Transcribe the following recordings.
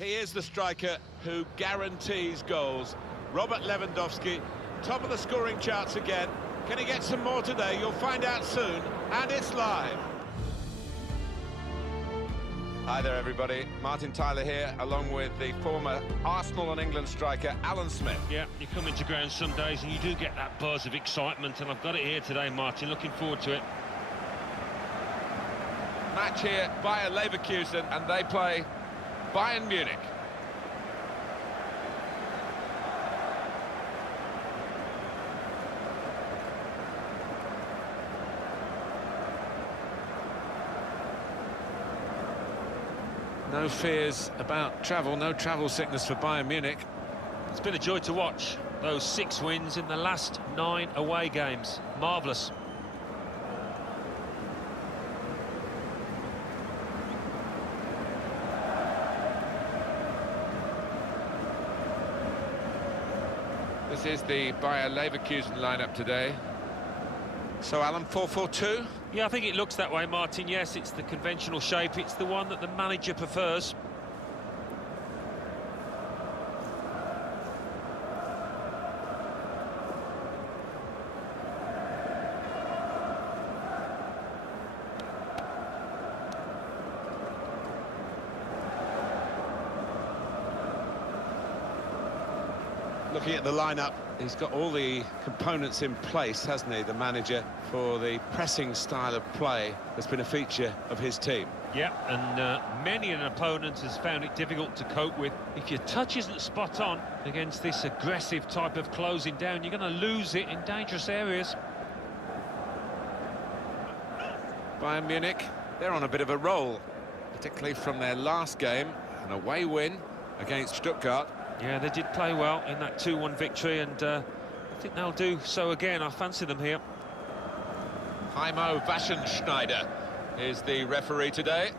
He is the striker who guarantees goals. Robert Lewandowski, top of the scoring charts again. Can he get some more today? You'll find out soon, and it's live. Hi there, everybody. Martin Tyler here, along with the former Arsenal and England striker, Alan Smith. Yeah, you come into ground some days and you do get that buzz of excitement, and I've got it here today, Martin. Looking forward to it. Match here, Bayer Leverkusen, and they play Bayern Munich. No fears about travel, no travel sickness for Bayern Munich. It's been a joy to watch. Those 6 wins in the last 9 away games. Marvellous. This is the Bayer Leverkusen lineup today. So, Alan, 4-4-2? Yeah, I think it looks that way, Martin. Yes, it's the conventional shape. It's the one that the manager prefers. Looking at the lineup, he's got all the components in place, hasn't he, the manager, for the pressing style of play that's been a feature of his team. Yeah, and many an opponent has found it difficult to cope with. If your touch isn't spot on against this aggressive type of closing down, you're going to lose it in dangerous areas. Bayern Munich, they're on a bit of a roll, particularly from their last game, an away win against Stuttgart. Yeah, they did play well in that 2-1 victory, and I think they'll do so again. I fancy them here. Heimo Waschenschneider is the referee today.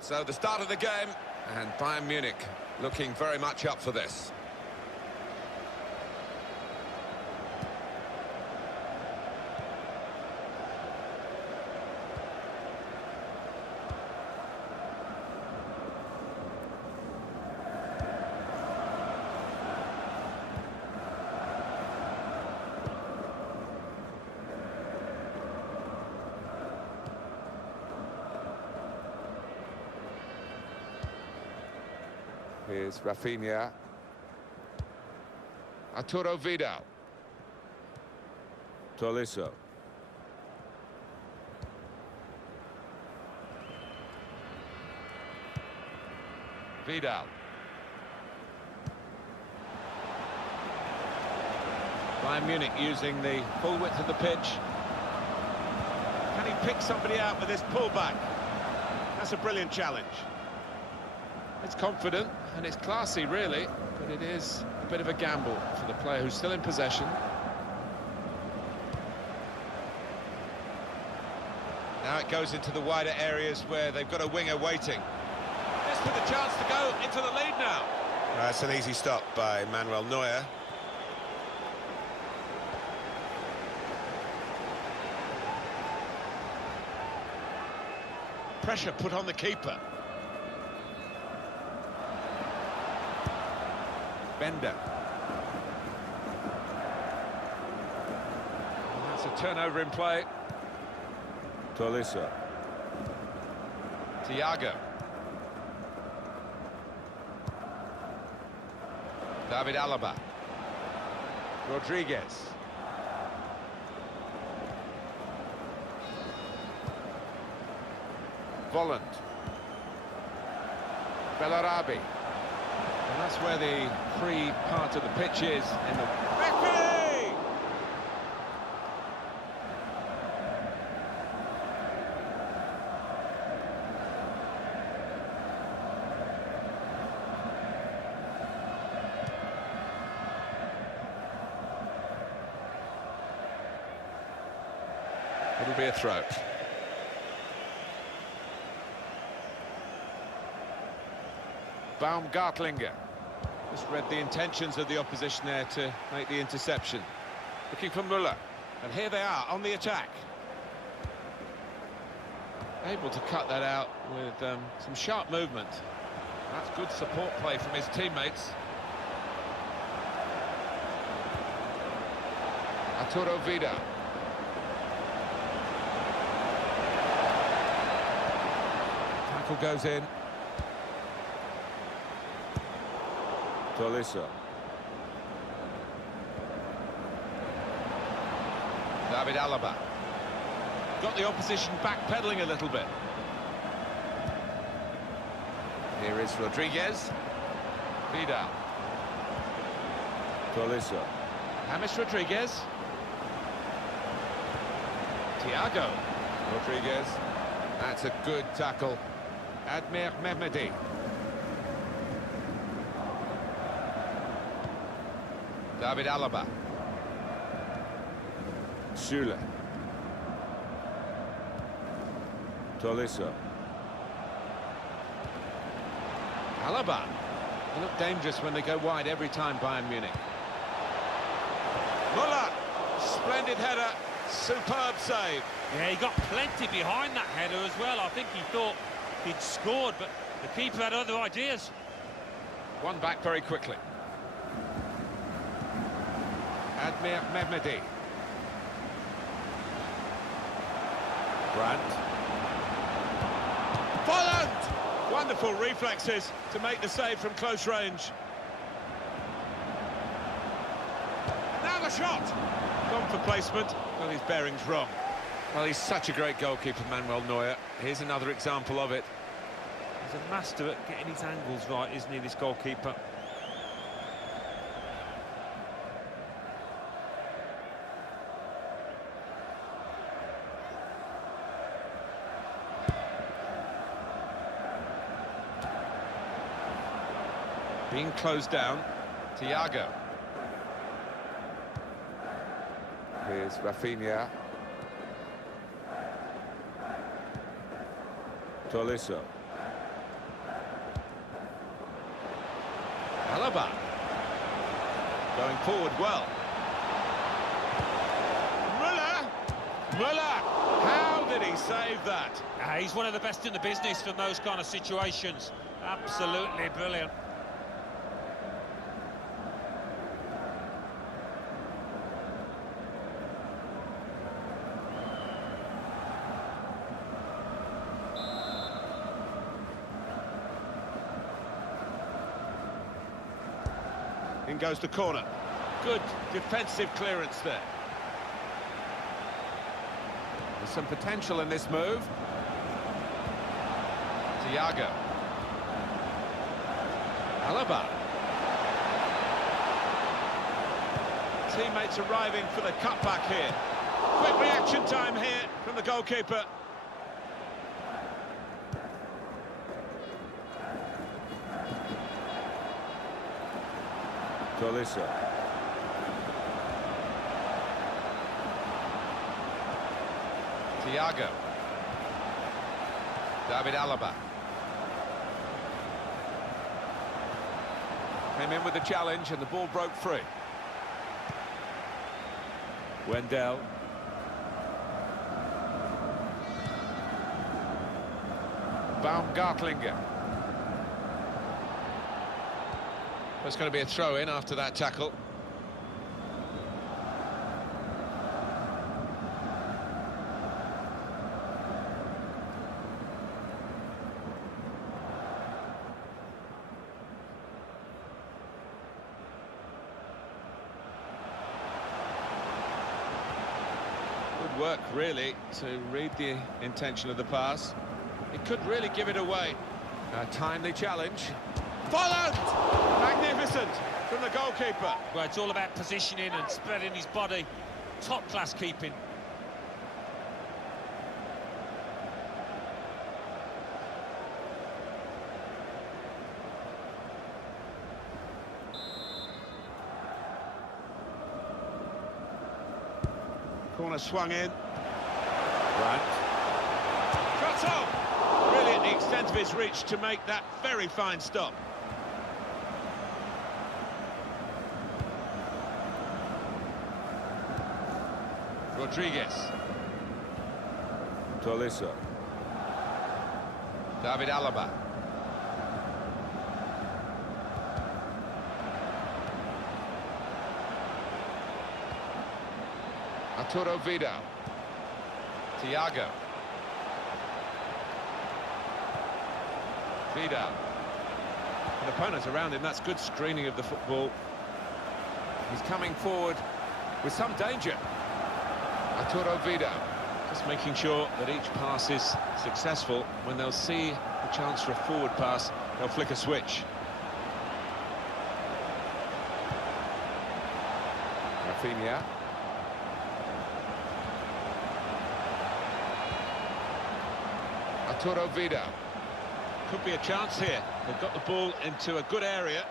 So the start of the game, and Bayern Munich looking very much up for this. Here's Rafinha. Arturo Vidal. Tolisso. Vidal. Bayern Munich using the full width of the pitch. Can he pick somebody out with this pullback? That's a brilliant challenge. It's confident and it's classy, really, but it is a bit of a gamble for the player who's still in possession. Now it goes into the wider areas where they've got a winger waiting. This with a chance to go into the lead now. That's an easy stop by Manuel Neuer. Pressure put on the keeper. Bender. And that's a turnover in play. Tolisso. Thiago. David Alaba. Rodriguez. Volland. Bellarabi. And that's where the free part of the pitch is in the... Referee! It'll be a throw. Baumgartlinger. The Just read the intentions of the opposition there to make the interception. Looking for Müller. And here they are on the attack. Able to cut that out with some sharp movement. That's good support play from his teammates. Arturo Vidal. Tackle goes in. Tolisso. David Alaba. Got the opposition backpedaling a little bit. Here is Rodriguez. Vidal. Tolisso. James Rodriguez. Thiago. Rodriguez. That's a good tackle. Admir Mehmedi. David Alaba. Süle. Tolisso. Alaba. They look dangerous when they go wide every time, Bayern Munich. Müller. Splendid header. Superb save. Yeah, he got plenty behind that header as well. I think he thought he'd scored, but the keeper had other ideas. One back very quickly. Admir Mehmedi. Brandt. Volland! Wonderful reflexes to make the save from close range. Now the shot! Gone for placement. Well, his bearing's wrong. Well, he's such a great goalkeeper, Manuel Neuer. Here's another example of it. He's a master at getting his angles right, isn't he, this goalkeeper? Being closed down. Thiago. Here's Rafinha. Tolisso. Alaba. Going forward well. Müller! How did he save that? He's one of the best in the business from those kind of situations. Absolutely brilliant. In goes the corner. Good defensive clearance there. There's some potential in this move. Thiago. Alaba. Teammates arriving for the cutback here. Quick reaction time here from the goalkeeper. Tolisso. Thiago. David Alaba. Came in with the challenge and the ball broke free. Wendell. Baumgartlinger. There's going to be a throw-in after that tackle. Good work, really, to read the intention of the pass. It could really give it away. A timely challenge. Volland! Magnificent from the goalkeeper. Well, it's all about positioning and spreading his body. Top-class keeping. Corner swung in. Right. Shot on! Really at the extent of his reach to make that very fine stop. Rodriguez. Tolisso. David Alaba. Arturo Vidal. Thiago. Vidal. And opponents around him, that's good screening of the football. He's coming forward with some danger. Arturo Vidal. Just making sure that each pass is successful. When they'll see a chance for a forward pass, they'll flick a switch. Rafinha. Arturo Vidal. Could be a chance here. They've got the ball into a good area.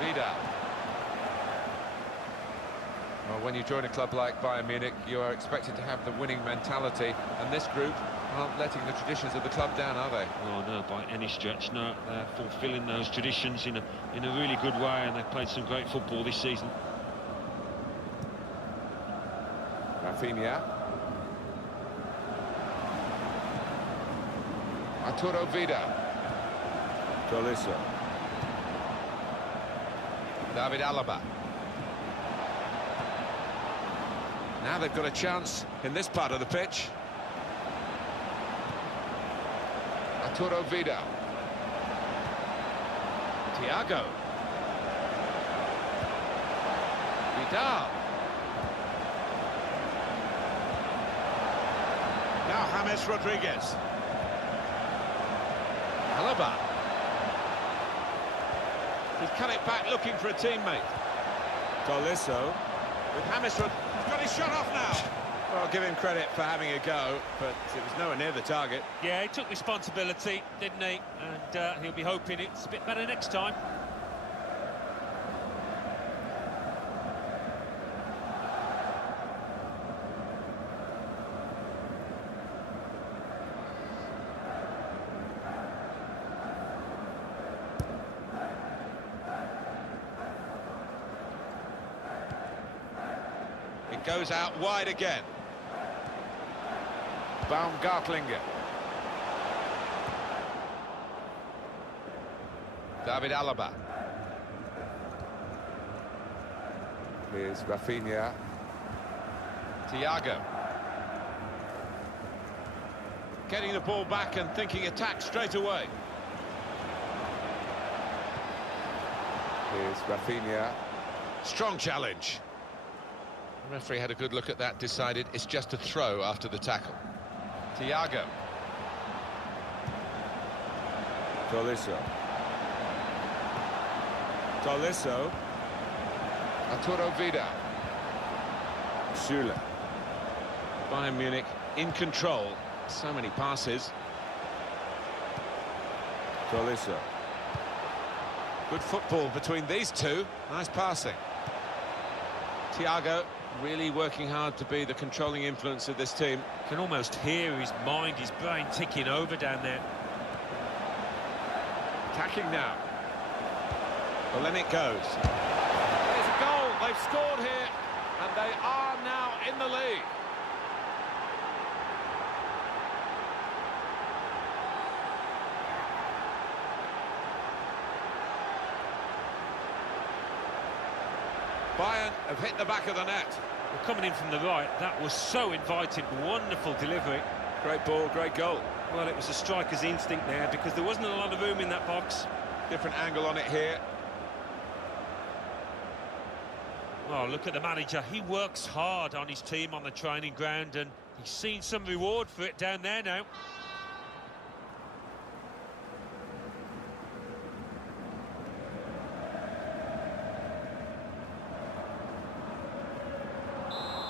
Vidal. Well, when you join a club like Bayern Munich, you are expected to have the winning mentality, and this group aren't letting the traditions of the club down, are they? Oh, no, by any stretch, no. They're fulfilling those traditions in a really good way, and they've played some great football this season. Rafinha. Arturo Vidal. Tolisso. David Alaba. Now they've got a chance in this part of the pitch. Arturo Vidal. Thiago. Vidal. Now James Rodriguez. Alaba. He's cut it back looking for a teammate. Tolisso. With James Rodriguez. He's got his shot off now. Well, I'll give him credit for having a go, but it was nowhere near the target. Yeah, he took responsibility, didn't he? And he'll be hoping it's a bit better next time. It goes out wide again. Baumgartlinger. David Alaba. Here's Rafinha. Thiago. Getting the ball back and thinking attack straight away. Here's Rafinha. Strong challenge. The referee had a good look at that, decided it's just a throw after the tackle. Thiago. Tolisso. Tolisso. Arturo Vidal. Süle. Bayern Munich in control. So many passes. Tolisso. Good football between these two. Nice passing. Thiago really working hard to be the controlling influence of this team. You can almost hear his mind, his brain ticking over down there. Attacking now. Well, then it goes. There's a goal. They've scored here, and they are now in the lead. Bayern have hit the back of the net. Well, coming in from the right, that was so inviting. Wonderful delivery. Great ball, great goal. Well, it was a striker's instinct there because there wasn't a lot of room in that box. Different angle on it here. Oh, look at the manager. He works hard on his team on the training ground, and he's seen some reward for it down there now.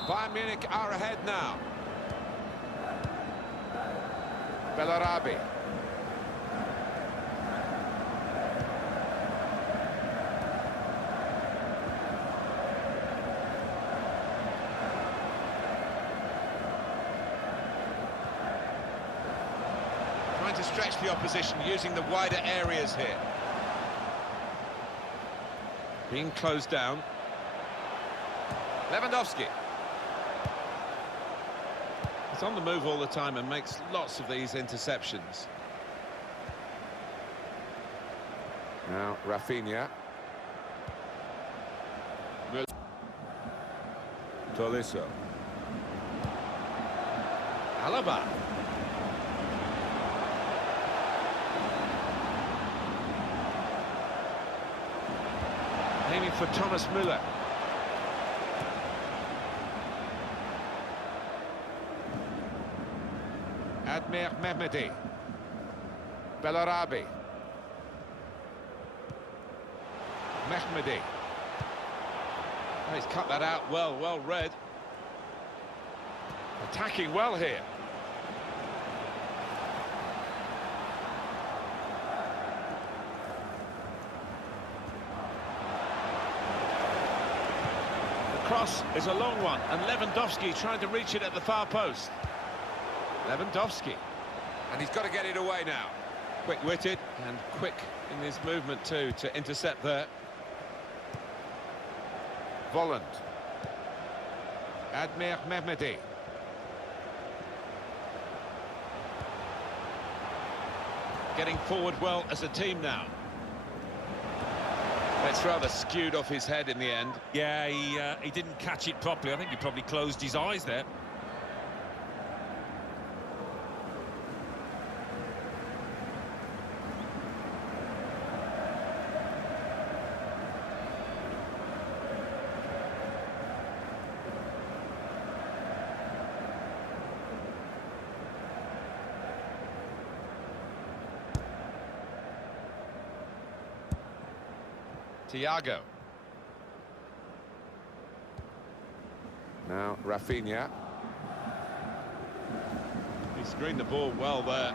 Bayern Munich are ahead now. Bellarabi. Trying to stretch the opposition using the wider areas here. Lewandowski. He's on the move all the time and makes lots of these interceptions. Now, Rafinha. Tolisso. Alaba. Aiming for Thomas Müller. Admir Mehmedi. Bellarabi. Mehmedi. Oh, he's cut that out well read. Attacking well here. The cross is a long one, and Lewandowski trying to reach it at the far post. Lewandowski. And he's got to get it away now. Quick-witted and quick in his movement too to intercept there. Volland. Admir Mehmedi. Getting forward well as a team now. It's rather skewed off his head in the end. Yeah, he didn't catch it properly. I think he probably closed his eyes there. Thiago. Now, Rafinha. He screened the ball well there.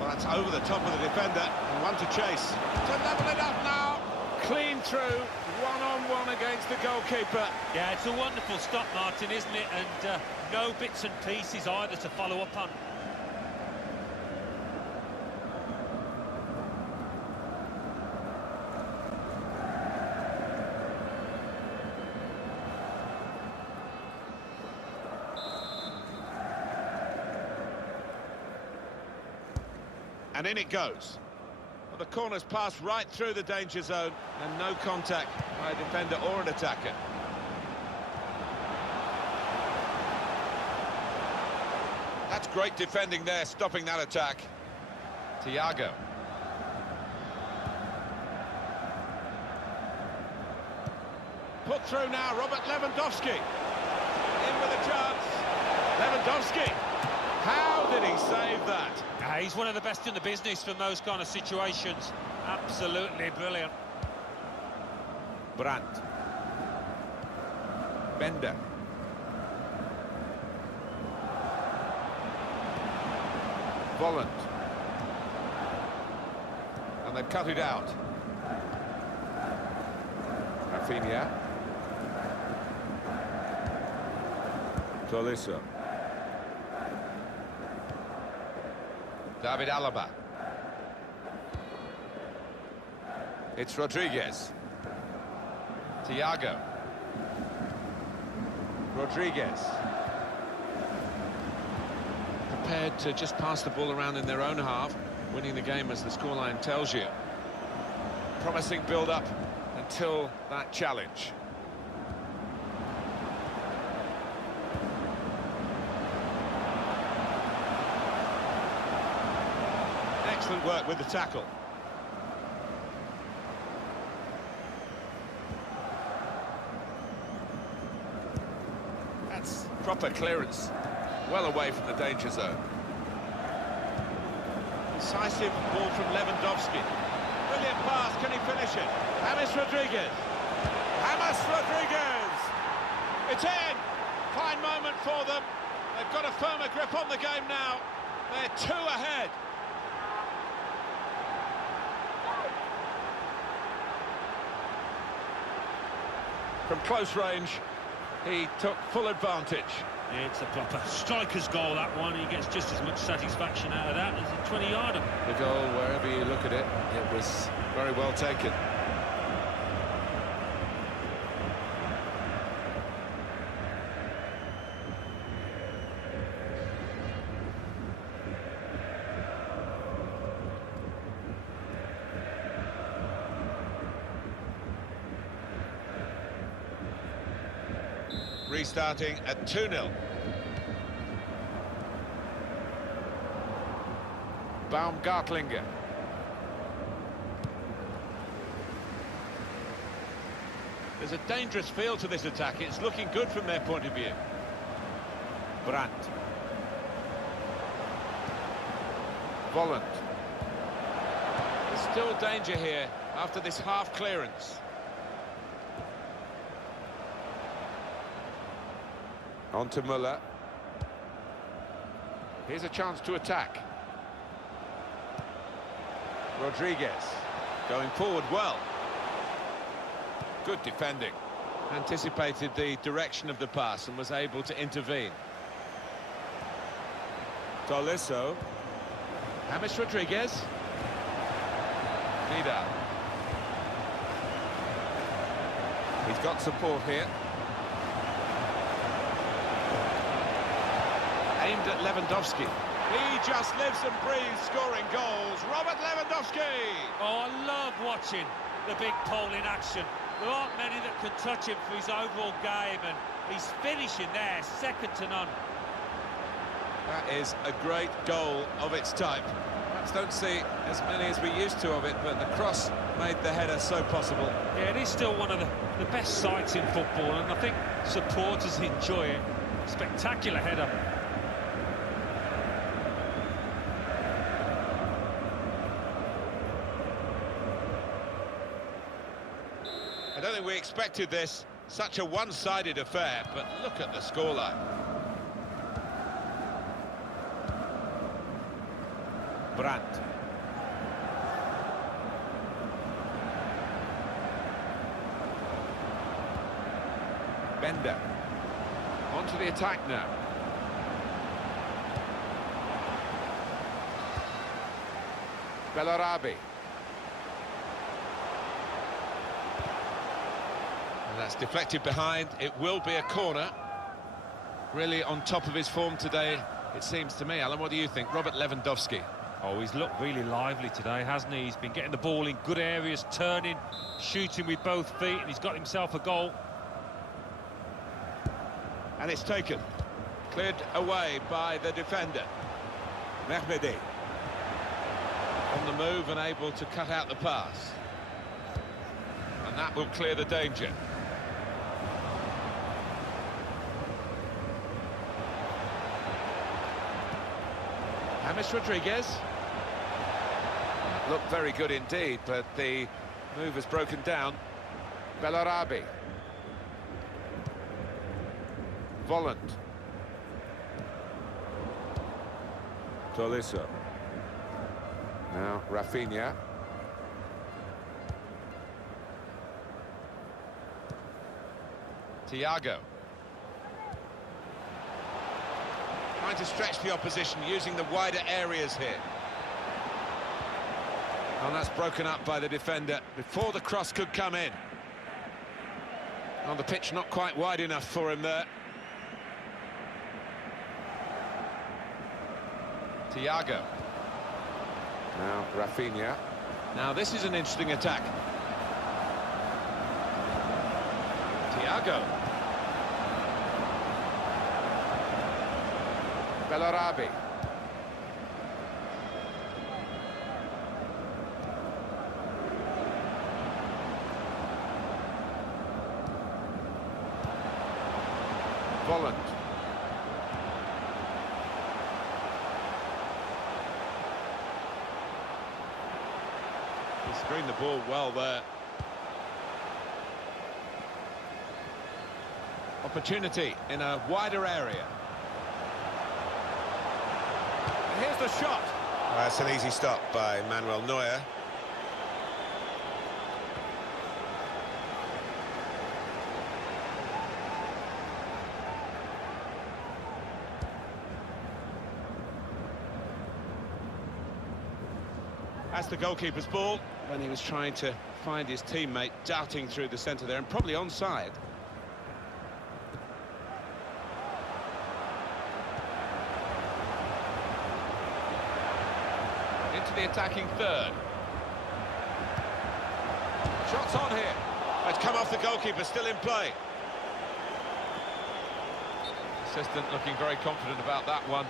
Well, that's over the top of the defender, and one to chase. To level it up now. Clean through, one-on-one against the goalkeeper. Yeah, it's a wonderful stop, Martin, isn't it? And no bits and pieces either to follow up on. And in it goes. Well, the corner's passed right through the danger zone, and no contact by a defender or an attacker. That's great defending there, stopping that attack. Thiago. Put through now, Robert Lewandowski. In with a chance. Lewandowski. How did he save that? He's one of the best in the business from those kind of situations. Absolutely brilliant. Brandt. Bender. Volland. And they've cut it out. Rafinha. Tolisso. David Alaba. It's Rodriguez. Thiago. Rodriguez. Prepared to just pass the ball around in their own half, winning the game as the scoreline tells you. Promising build-up until that challenge. Excellent work with the tackle. That's proper clearance. Well away from the danger zone. Decisive ball from Lewandowski. Brilliant pass, can he finish it? James Rodriguez. James Rodriguez! It's in! Fine moment for them. They've got a firmer grip on the game now. They're 2 ahead. From close range, he took full advantage. It's a proper striker's goal, that one. He gets just as much satisfaction out of that as a 20-yarder. The goal, wherever you look at it, it was very well taken. restarting at 2-0. Baumgartlinger. There's a dangerous feel to this attack. It's looking good from their point of view. Brandt. Volland. There's still danger here after this half clearance. On to Müller. Here's a chance to attack. Rodriguez. Going forward well. Good defending. Anticipated the direction of the pass and was able to intervene. Tolisso. James Rodriguez. Vidal. He's got support here. Aimed at Lewandowski. He just lives and breathes scoring goals. Robert Lewandowski! Oh, I love watching the big Pole in action. There aren't many that can touch him for his overall game, and he's finishing there, second to none. That is a great goal of its type. Perhaps don't see as many as we used to of it, but the cross made the header so possible. Yeah, it is still one of the best sights in football, and I think supporters enjoy it. Spectacular header. I don't think we expected this, such a one-sided affair, but look at the scoreline. Brandt. Bender. On to the attack now. Bellarabi. And that's deflected behind. It will be a corner. Really on top of his form today, it seems to me. Alan, what do you think? Robert Lewandowski. Oh, he's looked really lively today, hasn't he? He's been getting the ball in good areas, turning, shooting with both feet, and he's got himself a goal. And it's taken. Cleared away by the defender. Mehmedi. On the move and able to cut out the pass. And that will clear the danger. James Rodriguez. Looked very good indeed, but the move has broken down. Bellarabi. Volland. Tolisso. Now Rafinha. Thiago. Trying to stretch the opposition using the wider areas here. And that's broken up by the defender before the cross could come in. On the pitch, not quite wide enough for him there. Thiago. Now Rafinha. Now this is an interesting attack. Thiago. Bellarabi. Volland. He screened the ball well there. Opportunity in a wider area. And here's the shot. That's an easy stop by Manuel Neuer. That's the goalkeeper's ball when he was trying to find his teammate darting through the centre there and probably onside. Into the attacking third. Shots on here. It's come off the goalkeeper, still in play. assistant looking very confident about that one.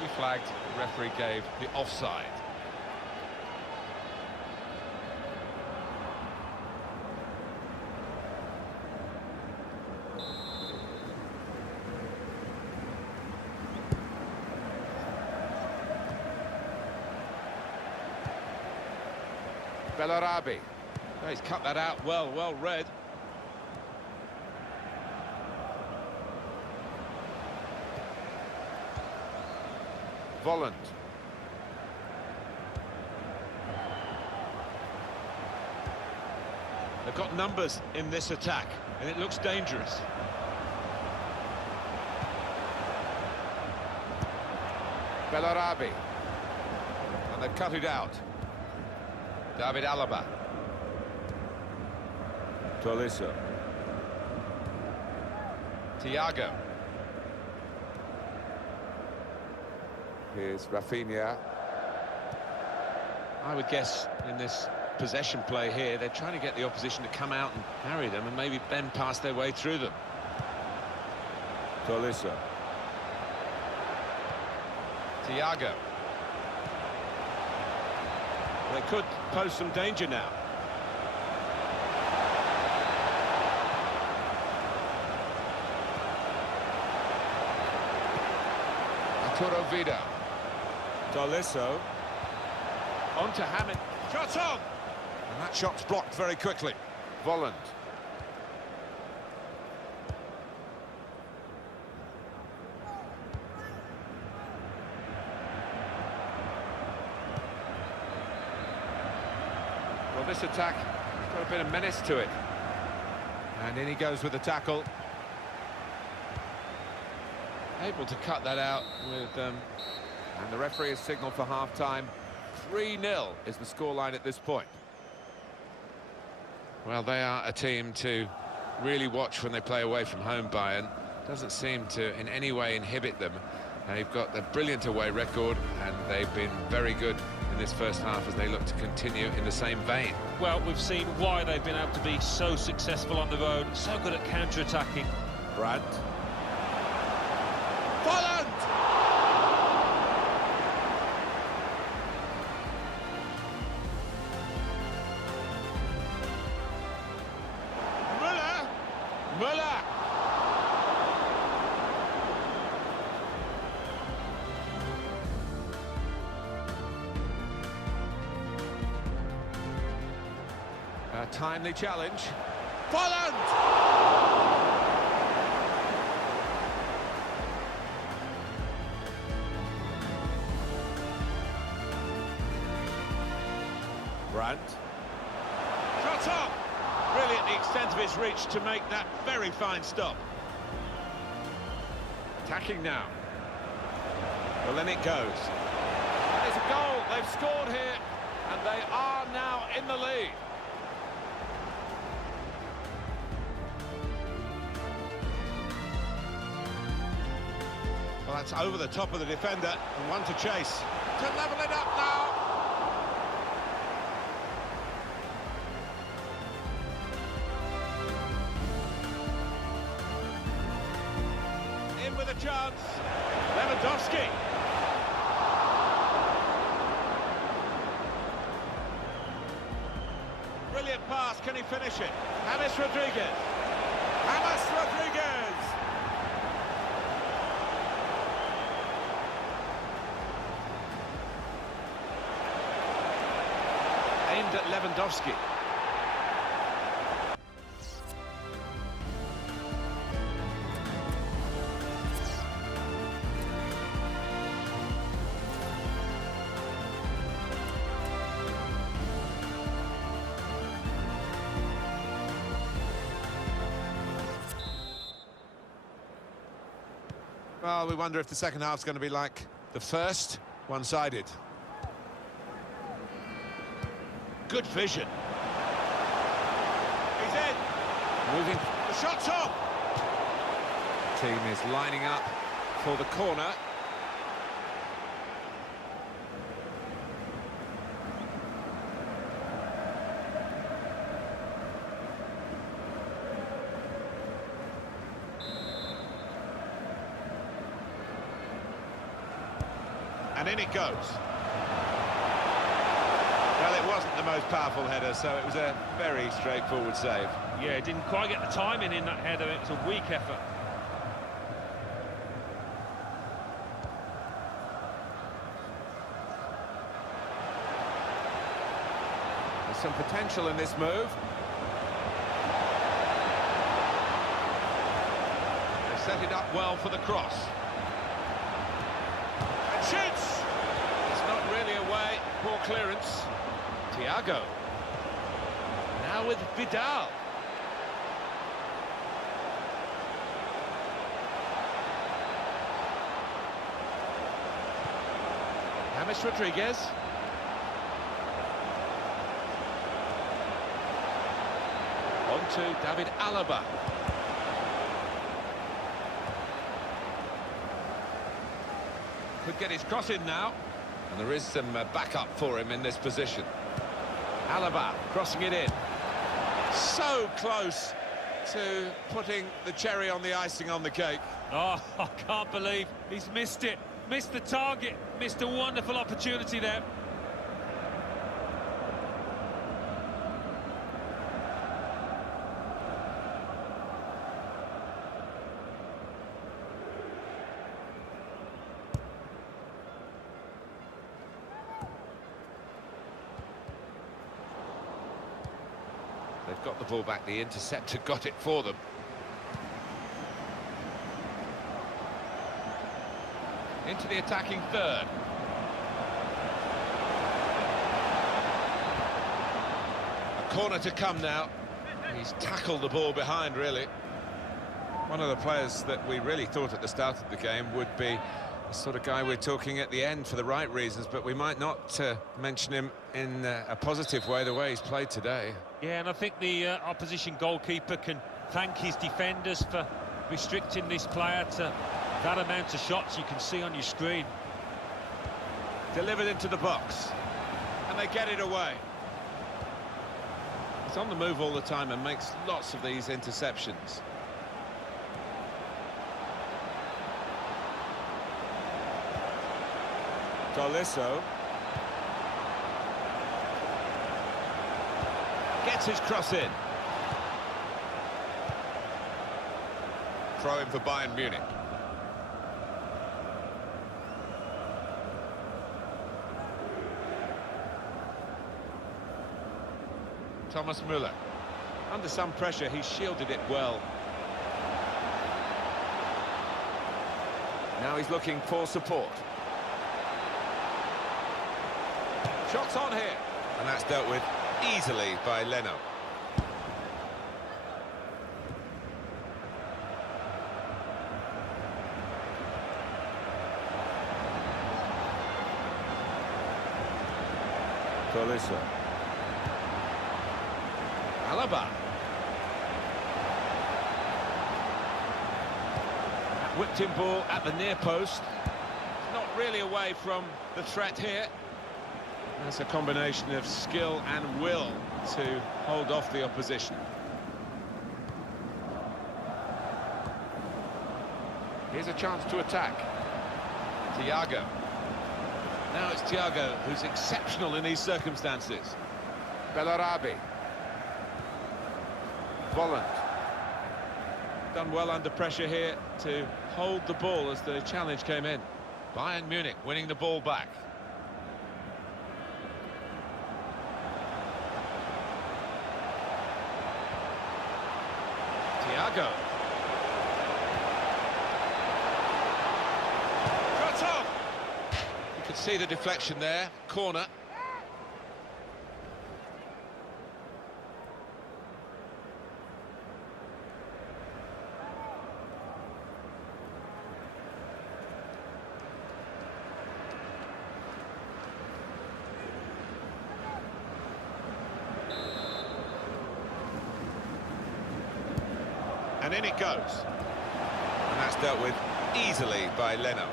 He flagged, the referee gave the offside. Bellarabi. Oh, he's cut that out well read. Volland. They've got numbers in this attack, and it looks dangerous. Bellarabi. And they've cut it out. David Alaba. Tolisso. Thiago. Here's Rafinha. I would guess in this possession play here, they're trying to get the opposition to come out and harry them and maybe bend past their way through them. Tolisso. Thiago. They could pose some danger now. Arturo Vidal. Tolisso. On to Hamid. Shot on! And that shot's blocked very quickly. Volland. Well, this attack has got a bit of menace to it. And in he goes with the tackle. Able to cut that out with... And the referee has signalled for half-time. 3-0 is the scoreline at this point. Well, they are a team to really watch when they play away from home, Bayern. Doesn't seem to in any way inhibit them. They've got a brilliant away record, and they've been very good in this first half as they look to continue in the same vein. Well, we've seen why they've been able to be so successful on the road, so good at counter-attacking. Brandt. Volland! Müller! A timely challenge. Volland! Brandt. Shot up! Brilliant the extent of his reach to make that very fine stop. Attacking now. Well, then it goes. It's a goal. They've scored here, and they are now in the lead. Well, that's over the top of the defender, and one to chase. To level it up now. In with a chance. Lewandowski. Brilliant pass. Can he finish it? James Rodriguez. James Rodriguez. Aimed at Lewandowski. Well, we wonder if the second half's going to be like the first, one-sided. Good vision. He's in. Moving. The shot's on. Team is lining up for the corner. And in it goes. Well, it wasn't the most powerful header, so it was a very straightforward save. Yeah, didn't quite get the timing in that header. It was a weak effort. There's some potential in this move. They set it up well for the cross. And shoots! It's not really away. Poor clearance. Thiago. Now with Vidal. James Rodriguez. On to David Alaba. Could get his cross in now. And there is some backup for him in this position. Alaba crossing it in. So close to putting the cherry on the icing on the cake. Oh, I can't believe he's missed it. Missed the target. Missed a wonderful opportunity there. They've got the ball back. The interceptor got it for them. Into the attacking third. A corner to come now. He's tackled the ball behind, really. One of the players that we really thought at the start of the game would be the sort of guy we're talking at the end for the right reasons, but we might not mention him in a positive way, the way he's played today. Yeah, and I think the opposition goalkeeper can thank his defenders for restricting this player to that amount of shots you can see on your screen. Delivered into the box. And they get it away. He's on the move all the time and makes lots of these interceptions. Tolisso. Gets his cross in. Throw in for Bayern Munich. Thomas Müller. Under some pressure, he shielded it well. Now he's looking for support. Shots on here. And that's dealt with easily by Leno. Tolisso. Alaba. That whipped-in ball at the near post. Not really away from the threat here. That's a combination of skill and will to hold off the opposition. Here's a chance to attack. Thiago. Now it's Thiago who's exceptional in these circumstances. Bellarabi. Volland. Done well under pressure here to hold the ball as the challenge came in. Bayern Munich winning the ball back. Thiago. Cut off! You could see the deflection there. Corner. And in it goes. And that's dealt with easily by Leno.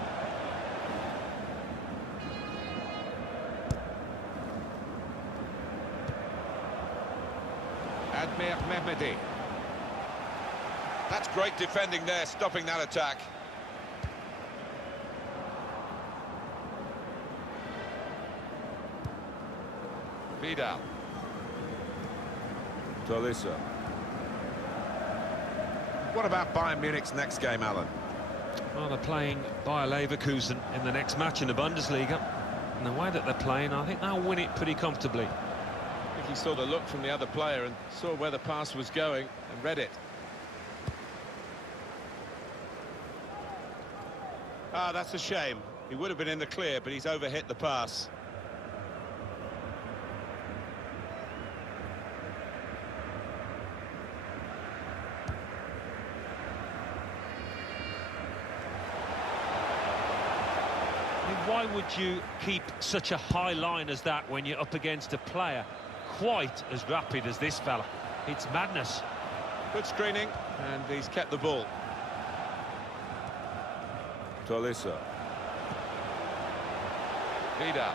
Admir Mehmedi. That's great defending there, stopping that attack. Vidal. Tolisso. What about Bayern Munich's next game, Alan? Well, they're playing Bayer Leverkusen in the next match in the Bundesliga. And the way that they're playing, I think they'll win it pretty comfortably. I think he saw the look from the other player and saw where the pass was going and read it. Ah, that's a shame. He would have been in the clear, but he's overhit the pass. Why would you keep such a high line as that when you're up against a player quite as rapid as this fella? It's madness. Good screening, and he's kept the ball. Tolisso. Vidal.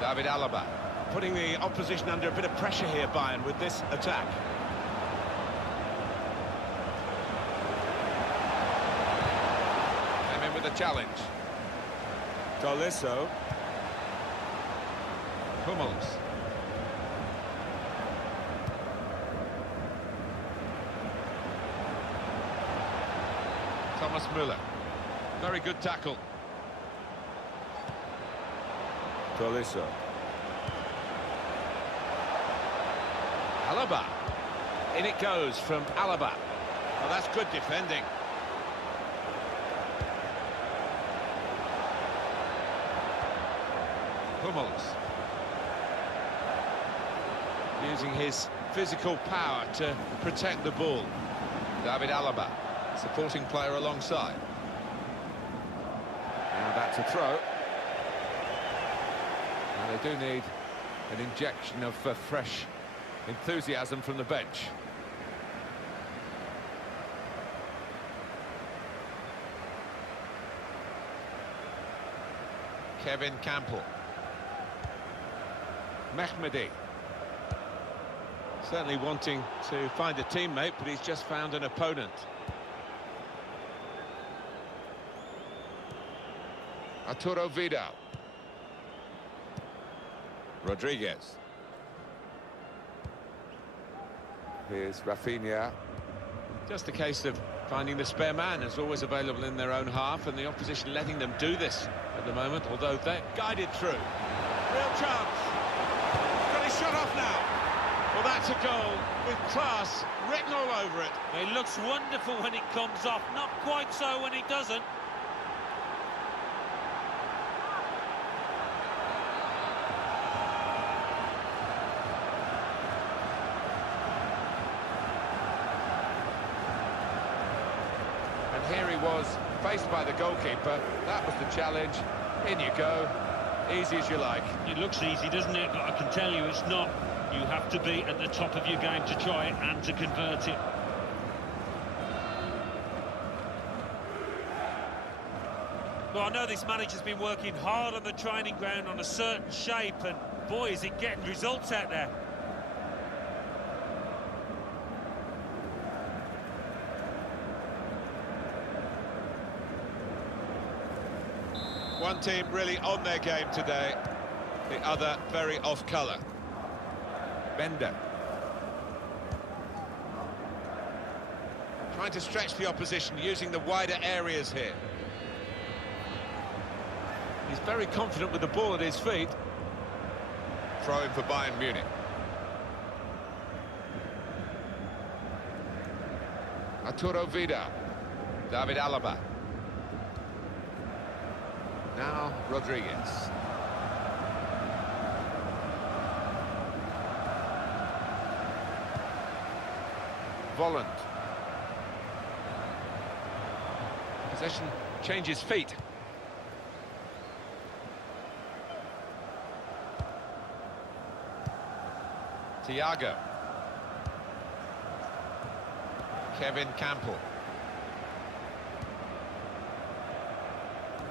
David Alaba. Putting the opposition under a bit of pressure here, Bayern, with this attack. The challenge. Tolisso. Hummels. Thomas Müller. Very good tackle. Tolisso. Alaba. In it goes from Alaba. Well, that's good defending. Hummels. Using his physical power to protect the ball. David Alaba, supporting player alongside. Now that's a throw. And they do need an injection of fresh enthusiasm from the bench. Kevin Campbell. Mehmedi. Certainly wanting to find a teammate, but he's just found an opponent. Arturo Vidal. Rodriguez. Here's Rafinha. Just a case of finding the spare man, as always available in their own half, and the opposition letting them do this at the moment, although they're guided through. Real chance. Got his shot off now. Well, that's a goal with class written all over it. It looks wonderful when it comes off, not quite so when it doesn't. And here he was, faced by the goalkeeper. That was the challenge. In you go. Easy as you like. It looks easy, doesn't it? But I can tell you it's not. You have to be at the top of your game to try it and to convert it. Well, I know this manager's been working hard on the training ground on a certain shape, and boy, is it getting results out there. One team really on their game today, the other very off colour. Bender. Trying to stretch the opposition, using the wider areas here. He's very confident with the ball at his feet. Throw in for Bayern Munich. Arturo Vidal. David Alaba. Now Rodriguez. Volland. Possession changes feet. Thiago. Kevin Campbell.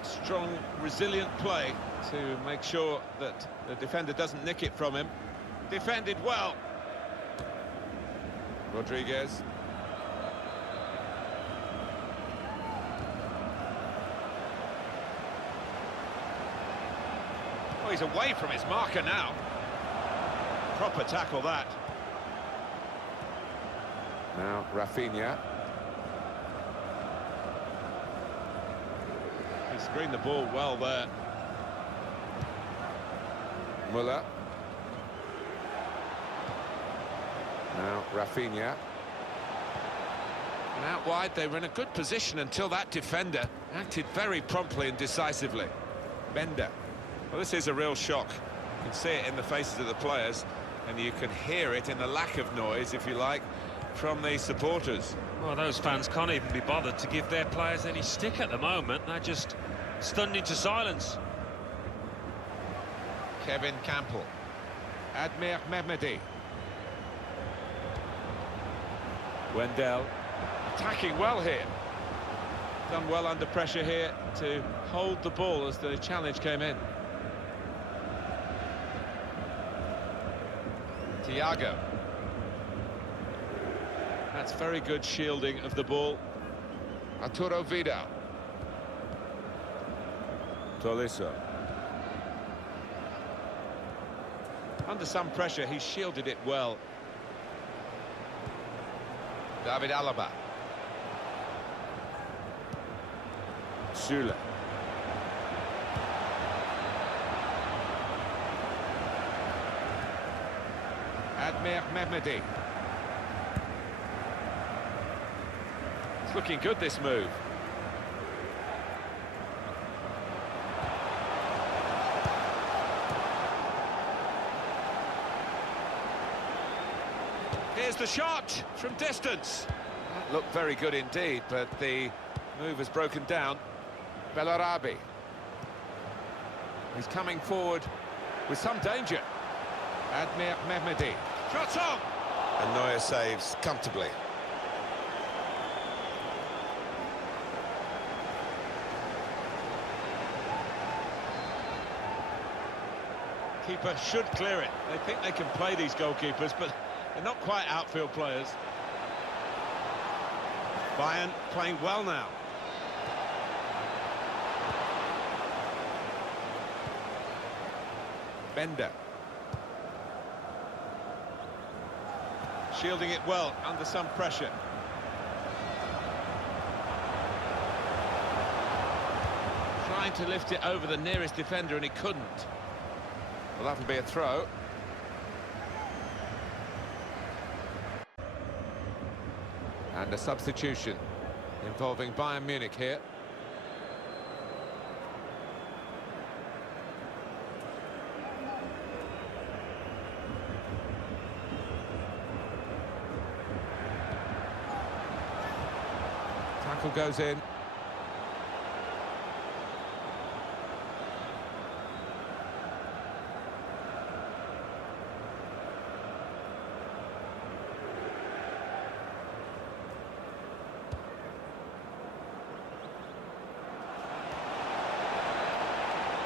Strong, resilient play to make sure that the defender doesn't nick it from him. Defended well. Rodriguez. he's away from his marker now. Proper tackle, that. Now, Rafinha. He screened the ball well there. Muller. Now, Rafinha. And out wide, they were in a good position until that defender acted very promptly and decisively. Bender. Well, this is a real shock. You can see it in the faces of the players, and you can hear it in the lack of noise, if you like, from the supporters. Well, those fans can't even be bothered to give their players any stick at the moment. They're just stunned into silence. Kevin Campbell. Admir Mehmedi. Wendell. Attacking well here. Done well under pressure here to hold the ball as the challenge came in. Thiago. That's very good shielding of the ball. Arturo Vidal. Tolisso. Under some pressure, he shielded it well. David Alaba. Süle. Admir Mehmedi. It's looking good, this move. Here's the shot from distance. That looked very good indeed, but the move has broken down. Bellarabi. He's coming forward with some danger. Admir Mehmedi. Shot on! And Neuer saves comfortably. Keeper should clear it. They think they can play, these goalkeepers, but they're not quite outfield players. Bayern playing well now. Bender. Shielding it well under some pressure. Trying to lift it over the nearest defender and he couldn't. Well, that'll be a throw. And a substitution involving Bayern Munich here. Tackle goes in.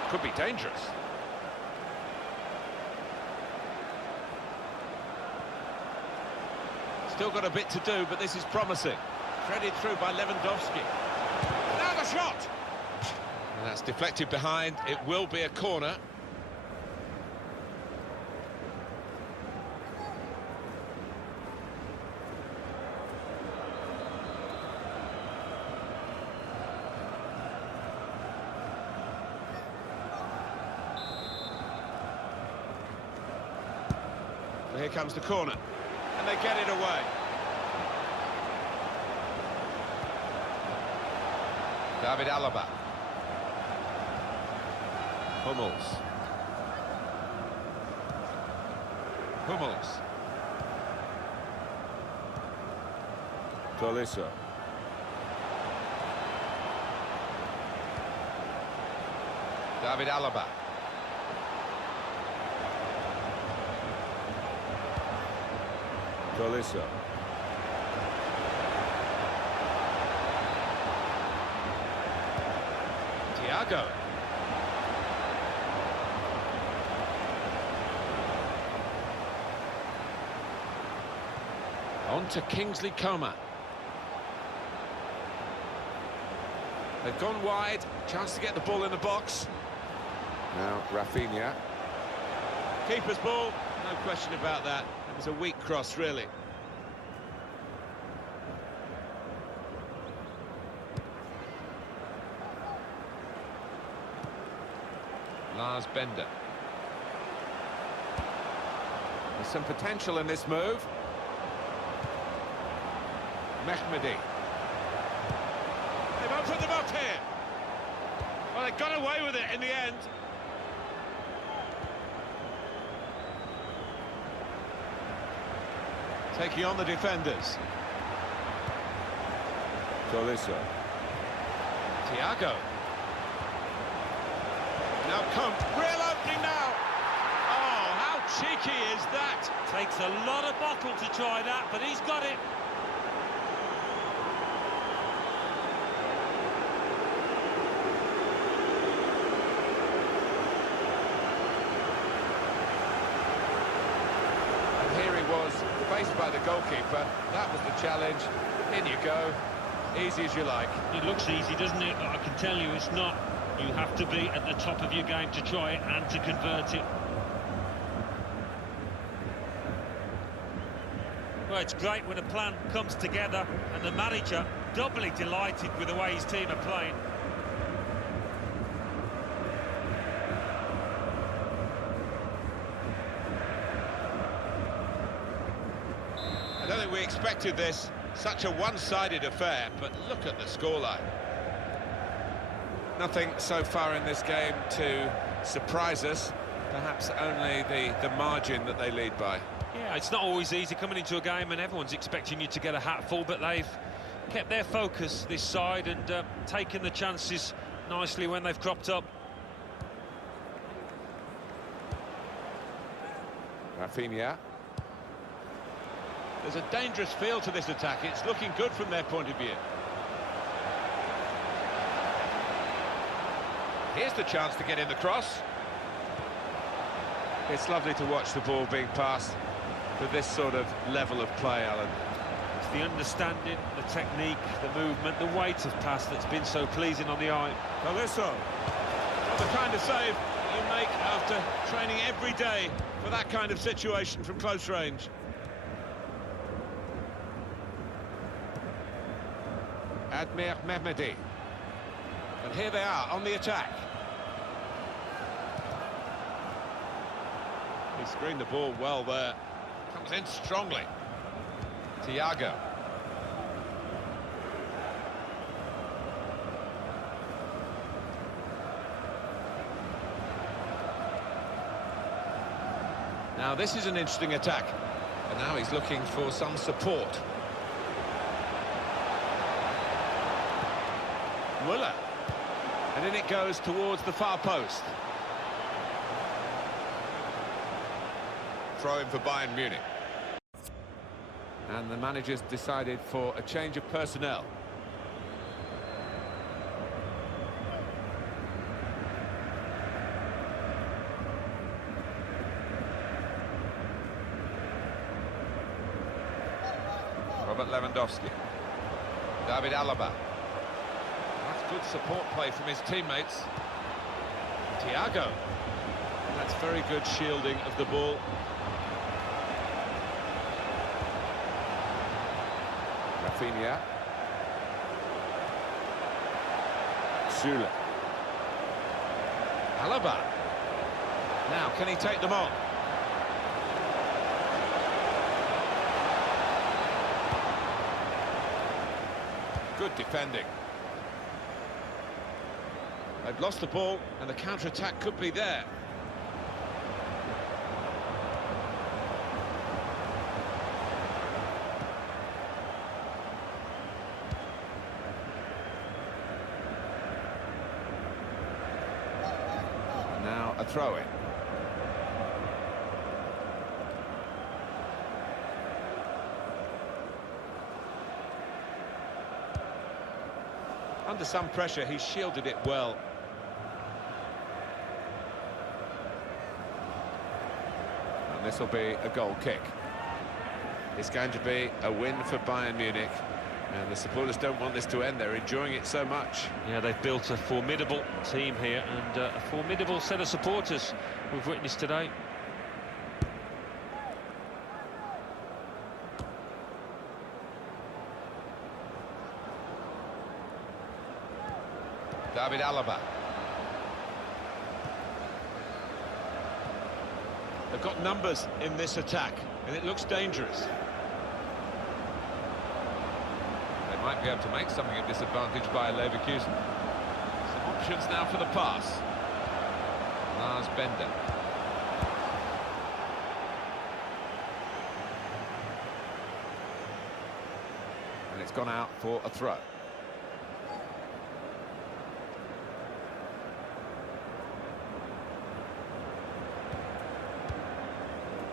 Could be dangerous. Still got a bit to do, but this is promising. Threaded through by Lewandowski. Now the shot! And that's deflected behind. It will be a corner. So here comes the corner. And they get it away. David Alaba. Hummels. Tolisso. David Alaba. Tolisso. Thiago. On to Kingsley Coman. They've gone wide, chance to get the ball in the box. Now, Rafinha. Keeper's ball, no question about that. It was a weak cross, really. Lars Bender. There's some potential in this move. Mehmedi. They've opened them up here. Well, they got away with it in the end. Taking on the defenders. Tolisso. Thiago. Now come, real opening now. Oh, how cheeky is that? Takes a lot of bottle to try that, but he's got it. And here he was, faced by the goalkeeper. That was the challenge. In you go. Easy as you like. It looks easy, doesn't it? But I can tell you it's not. You have to be at the top of your game to try it and to convert it. Well, it's great when a plan comes together, and the manager doubly delighted with the way his team are playing. I don't think we expected this. Such a one-sided affair, but look at the scoreline. Nothing so far in this game to surprise us. Perhaps only the margin that they lead by. Yeah, it's not always easy coming into a game and everyone's expecting you to get a hatful, but they've kept their focus this side and taken the chances nicely when they've cropped up. Rafinha. There's a dangerous feel to this attack. It's looking good from their point of view. Here's the chance to get in the cross. It's lovely to watch the ball being passed with this sort of level of play, Alan. It's the understanding, the technique, the movement, the weight of pass that's been so pleasing on the eye. Tolisso. Well, the kind of save you make after training every day for that kind of situation from close range. Admir Mehmedi. And here they are on the attack. He screened the ball well there. Comes in strongly. Thiago. Now this is an interesting attack. And now he's looking for some support. Müller. And in it goes towards the far post. Throw in for Bayern Munich. And the manager's decided for a change of personnel. Robert Lewandowski. David Alaba. That's good support play from his teammates. Thiago. That's very good shielding of the ball. Rafinha. Süle. Alaba. Now, can he take them on? Good defending. They've lost the ball, and the counter-attack could be there. Now a throw-in. Under some pressure, he shielded it well. And this will be a goal kick. It's going to be a win for Bayern Munich, And the supporters don't want this to end. They're enjoying it so much. Yeah, they've built a formidable team here and a formidable set of supporters we've witnessed today. David Alaba. They've got numbers in this attack, and it looks dangerous. They might be able to make something of this advantage by Leverkusen. Some options now for the pass. Lars Bender. And it's gone out for a throw.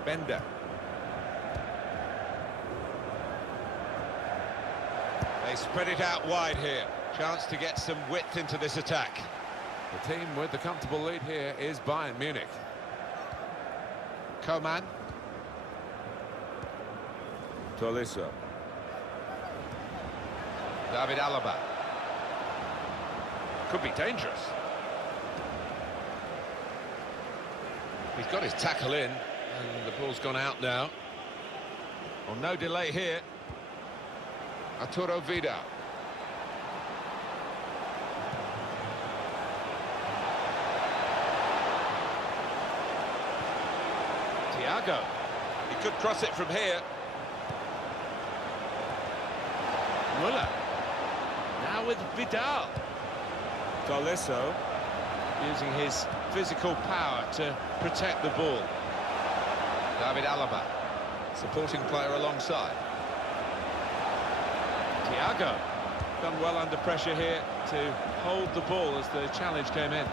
Bender. They spread it out wide here. Chance to get some width into this attack. The team with the comfortable lead here is Bayern Munich. Coman. Tolisso. David Alaba. Could be dangerous. He's got his tackle in, and the ball's gone out now. Well, no delay here. Arturo Vidal. Thiago. He could cross it from here. Muller. Now with Vidal. Tolisso using his physical power to protect the ball. David Alaba. Supporting player alongside. Thiago done well under pressure here to hold the ball as the challenge came in.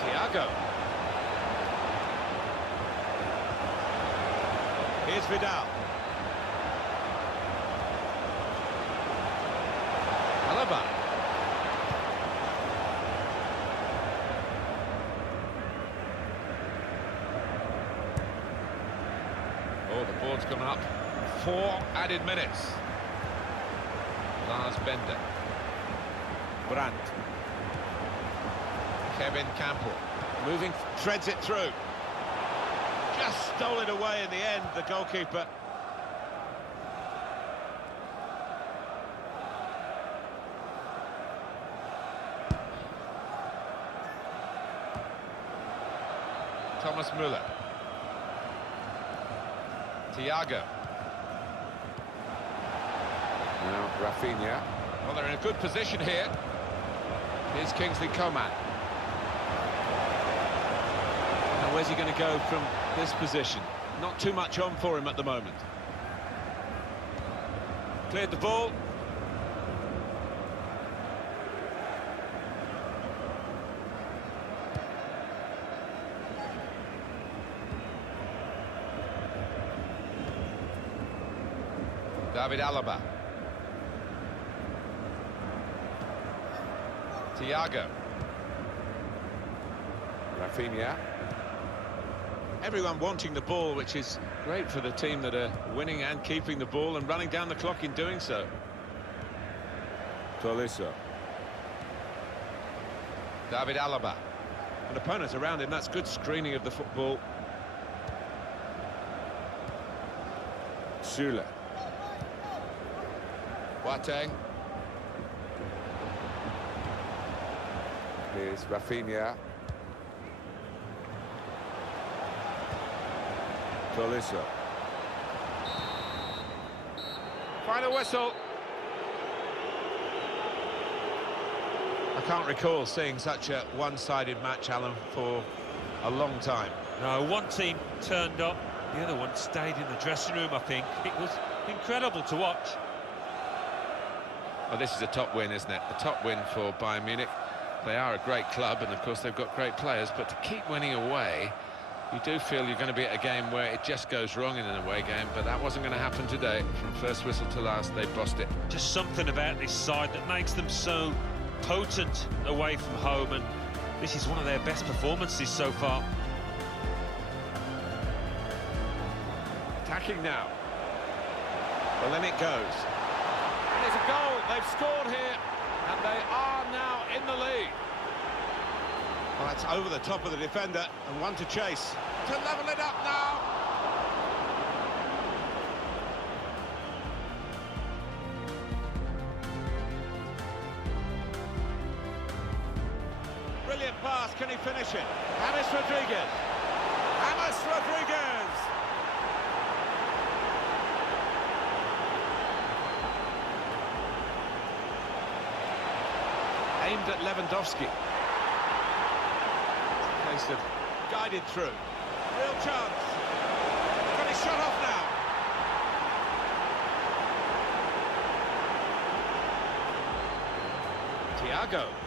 Thiago. Here's Vidal. Alaba. Oh, the board's gone up. 4 added minutes. Lars Bender. Brandt. Kevin Campbell. Moving, threads it through. Just stole it away in the end, the goalkeeper. Thomas Müller. Thiago. Now Rafinha. Well, they're in a good position here. Here's Kingsley Coman. Now, where's he going to go from this position? Not too much on for him at the moment. Cleared the ball. David Alaba. Thiago. Rafinha. Everyone wanting the ball, which is great for the team that are winning and keeping the ball and running down the clock in doing so. Tolisso. David Alaba. And opponents around him, that's good screening of the football. Süle. Boateng. Here's Rafinha. Tolisso. Final whistle. I can't recall seeing such a one-sided match, Alan, for a long time. No, one team turned up, the other one stayed in the dressing room, I think. It was incredible to watch. Well, this is a top win, isn't it? A top win for Bayern Munich. They are a great club, and of course they've got great players, but to keep winning away, you do feel you're going to be at a game where it just goes wrong in an away game, but that wasn't going to happen today. From first whistle to last, they bossed it. Just something about this side that makes them so potent away from home, and this is one of their best performances so far. Attacking now. Well, then it goes. And it's a goal. They've scored here, and they are now in the lead. Well, that's over the top of the defender, and one to chase. To level it up now. Brilliant pass, can he finish it? James Rodriguez. James Rodriguez! Aimed at Lewandowski. Case of guided through. Real chance. Got his shot off now. Thiago.